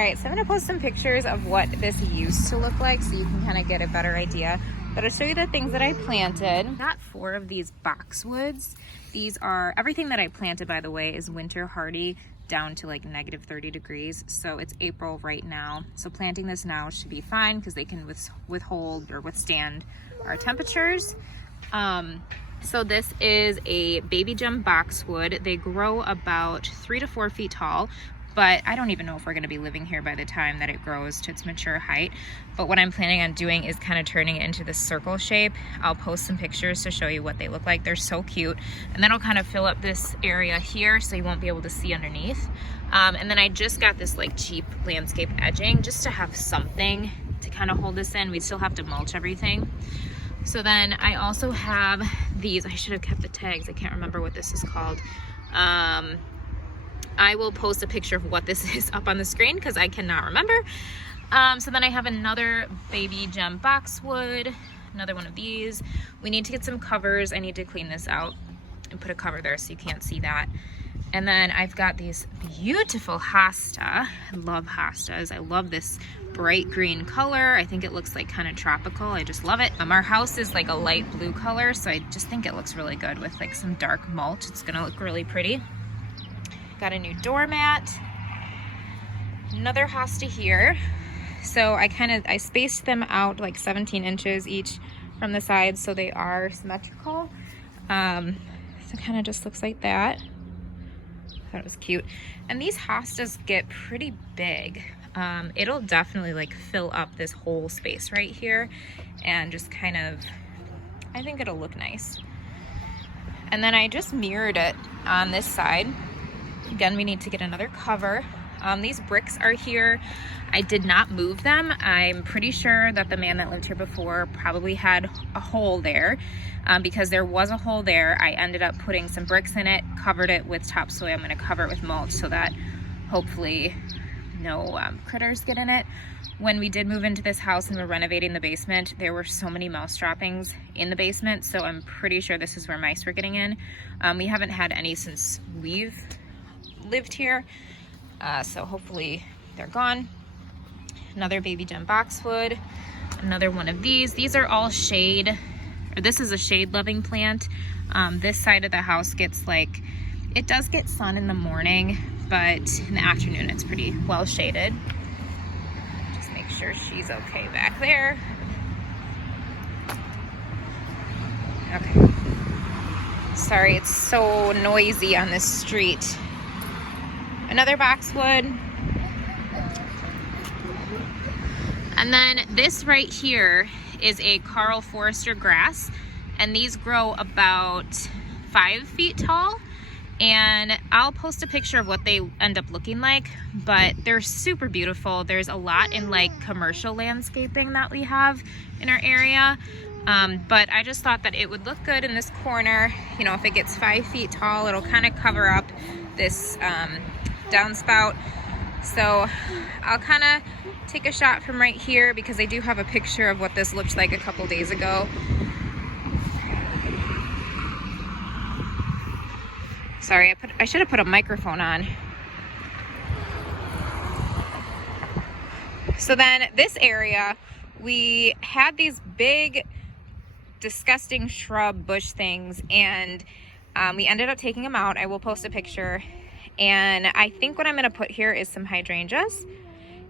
All right, so I'm gonna post some pictures of what this used to look like so you can kind of get a better idea. But I'll show you the things that I planted. Got 4 of these boxwoods. These are, everything that I planted, by the way, is winter hardy down to like negative 30 degrees. So it's April right now. So planting this now should be fine because they can withhold or withstand our temperatures. So this is a baby gem boxwood. They grow about 3 to 4 feet tall, but I don't even know if we're gonna be living here by the time that it grows to its mature height. But what I'm planning on doing is kind of turning it into this circle shape. I'll post some pictures to show you what they look like. They're so cute. And then I'll kind of fill up this area here so you won't be able to see underneath. And then I just got this like cheap landscape edging just to have something to kind of hold this in. We still have to mulch everything. So then I also have these. I should have kept the tags. I can't remember what this is called. I will post a picture of what this is up on the screen because I cannot remember. So then I have another baby gem boxwood, another one of these. We need to get some covers. I need to clean this out and put a cover there so you can't see that. And then I've got these beautiful Hosta. I love Hostas. I love this bright green color. I think it looks like kind of tropical. I just love it. Our house is like a light blue color, so I just think it looks really good with like some dark mulch. It's gonna look really pretty. Got a new doormat. Another Hosta here. So I spaced them out like 17 inches each from the sides so they are symmetrical. So it kind of just looks like that. I thought it was cute. And these hostas get pretty big. It'll definitely like fill up this whole space right here and just kind of, I think it'll look nice. And then I just mirrored it on this side. Again, we need to get another cover. These bricks are here. I did not move them. I'm pretty sure that the man that lived here before probably had a hole there. Because there was a hole there, I ended up putting some bricks in it, covered it with topsoil. I'm gonna cover it with mulch so that hopefully no critters get in it. When we did move into this house and we're renovating the basement, there were so many mouse droppings in the basement, so I'm pretty sure this is where mice were getting in. We haven't had any since we've lived here, so hopefully they're gone. Another baby gem boxwood, another one of these. These are all shade, or this is a shade loving plant. This side of the house gets like, it does get sun in the morning, but in the afternoon it's pretty well shaded. Just make sure she's okay back there. Okay. Sorry, it's so noisy on this street. Another boxwood. And then this right here is a Karl Forester grass, and these grow about 5 feet tall. And I'll post a picture of what they end up looking like, but they're super beautiful. There's a lot in like commercial landscaping that we have in our area. But I just thought that it would look good in this corner. You know, if it gets 5 feet tall, it'll kind of cover up this downspout. So I'll kind of take a shot from right here because I do have a picture of what this looked like a couple days ago. Sorry, I should have put a microphone on. So then this area, we had these big, disgusting shrub bush things, and we ended up taking them out. I will post a picture. And I think what I'm gonna put here is some hydrangeas.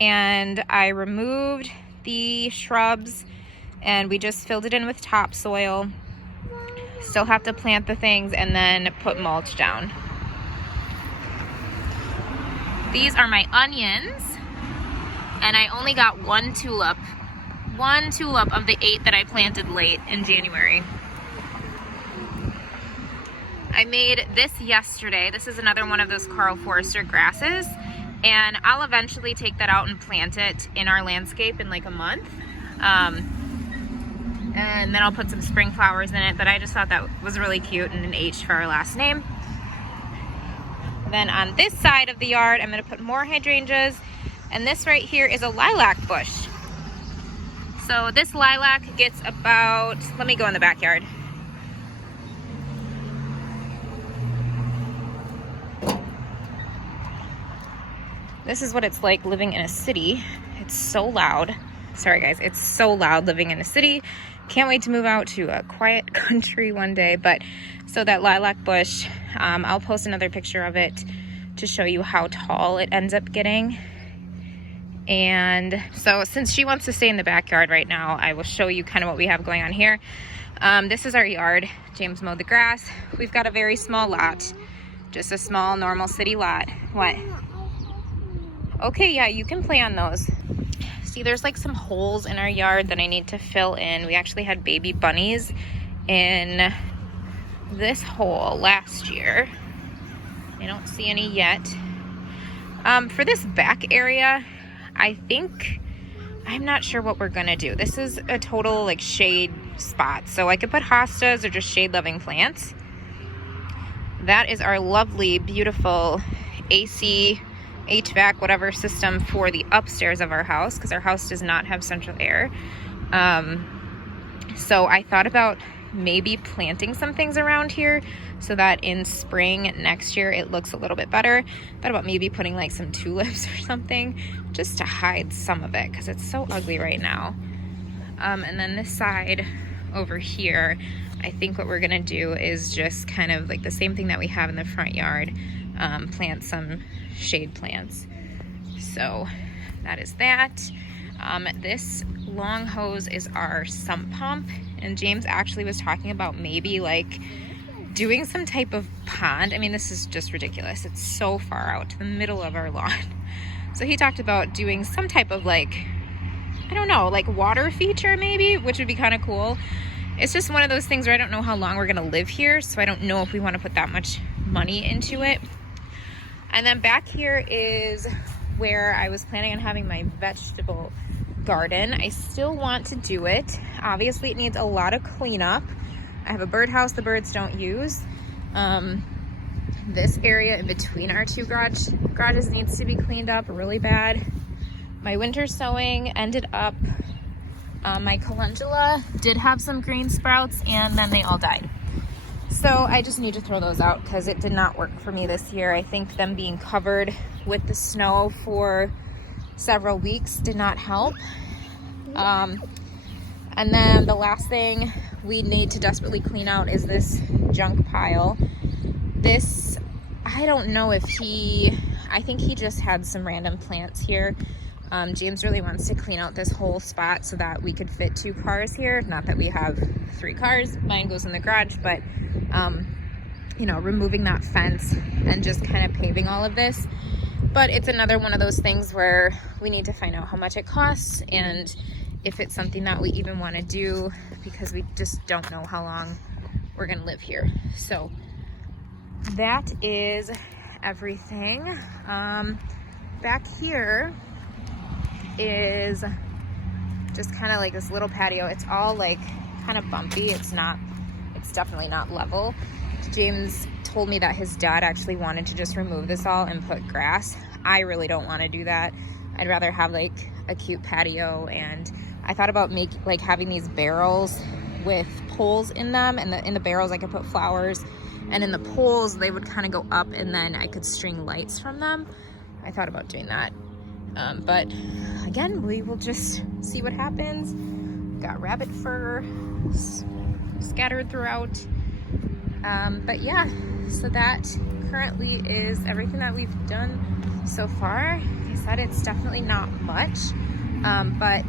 And I removed the shrubs and we just filled it in with topsoil. Still have to plant the things and then put mulch down. These are my onions, and I only got one tulip of the 8 that I planted late in January. I made this yesterday. This is another one of those Karl Forester grasses, and I'll eventually take that out and plant it in our landscape in like a month. And then I'll put some spring flowers in it, but I just thought that was really cute, and an H for our last name. Then on this side of the yard, I'm gonna put more hydrangeas, and this right here is a lilac bush. So this lilac gets about, let me go in the backyard. This is what it's like living in a city. It's so loud. Sorry guys, it's so loud living in a city. Can't wait to move out to a quiet country one day. But so that lilac bush, I'll post another picture of it to show you how tall it ends up getting. And so since she wants to stay in the backyard right now, I will show you kind of what we have going on here. This is our yard. James mowed the grass. We've got a very small lot, just a small normal city lot. What? Okay, yeah, you can play on those. See, there's like some holes in our yard that I need to fill in. We actually had baby bunnies in this hole last year. I don't see any yet. For this back area, I'm not sure what we're gonna do. This is a total like shade spot. So I could put hostas or just shade loving plants. That is our lovely, beautiful AC, HVAC, whatever system for the upstairs of our house, because our house does not have central air. So I thought about maybe planting some things around here so that in spring next year it looks a little bit better. Thought about maybe putting like some tulips or something just to hide some of it because it's so ugly right now. And then this side over here, I think what we're gonna do is just kind of like the same thing that we have in the front yard, plant some shade plants. So that is that. This long hose is our sump pump, and James actually was talking about maybe like doing some type of pond. I mean, this is just ridiculous. It's so far out to the middle of our lawn. So he talked about doing some type of like, I don't know, like water feature maybe, which would be kind of cool. It's just one of those things where I don't know how long we're gonna live here, so I don't know if we want to put that much money into it. And then back here is where I was planning on having my vegetable garden. I still want to do it. Obviously it needs a lot of cleanup. I have a birdhouse the birds don't use. This area in between our two garages needs to be cleaned up really bad. My winter sowing ended up, my calendula did have some green sprouts and then they all died. So I just need to throw those out because it did not work for me this year. I think them being covered with the snow for several weeks did not help. And then the last thing we need to desperately clean out is this junk pile. This, I don't know if I think he just had some random plants here. James really wants to clean out this whole spot so that we could fit 2 cars here. Not that we have 3 cars, mine goes in the garage, but you know, removing that fence and just kind of paving all of this. But it's another one of those things where we need to find out how much it costs and if it's something that we even want to do, because we just don't know how long we're gonna live here. So that is everything. Back here is just kind of like this little patio. It's all like kind of bumpy. It's definitely not level. James told me that his dad actually wanted to just remove this all and put grass. I really don't want to do that. I'd rather have like a cute patio, and I thought about having these barrels with poles in them, and in the barrels I could put flowers, and in the poles they would kind of go up and then I could string lights from them. I thought about doing that. But again, we will just see what happens. Got rabbit fur scattered throughout. But yeah, so that currently is everything that we've done so far. Like I said, it's definitely not much, but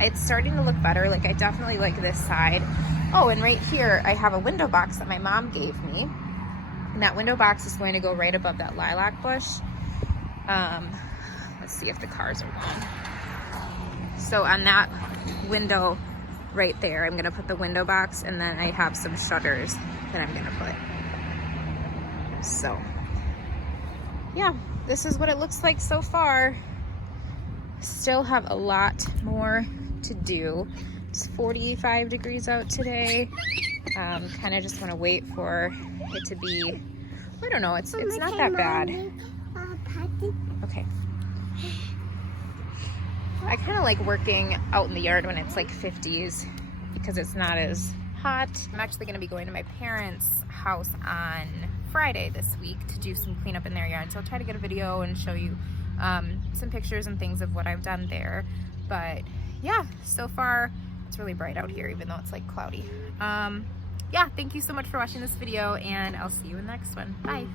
it's starting to look better. Like I definitely like this side. Oh, and right here I have a window box that my mom gave me, and that window box is going to go right above that lilac bush. Let's see if the cars are gone. So on that window right there, I'm gonna put the window box, and then I have some shutters that I'm gonna put. So yeah, this is what it looks like so far. Still have a lot more to do. It's 45 degrees out today. Kind of just want to wait for it to be, I don't know, it's not that bad. Okay. I kind of like working out in the yard when it's like 50s because it's not as hot. I'm actually going to be going to my parents' house on Friday this week to do some cleanup in their yard. So I'll try to get a video and show you some pictures and things of what I've done there. But yeah, so far it's really bright out here, even though it's like cloudy. Yeah, thank you so much for watching this video, and I'll see you in the next one. Bye.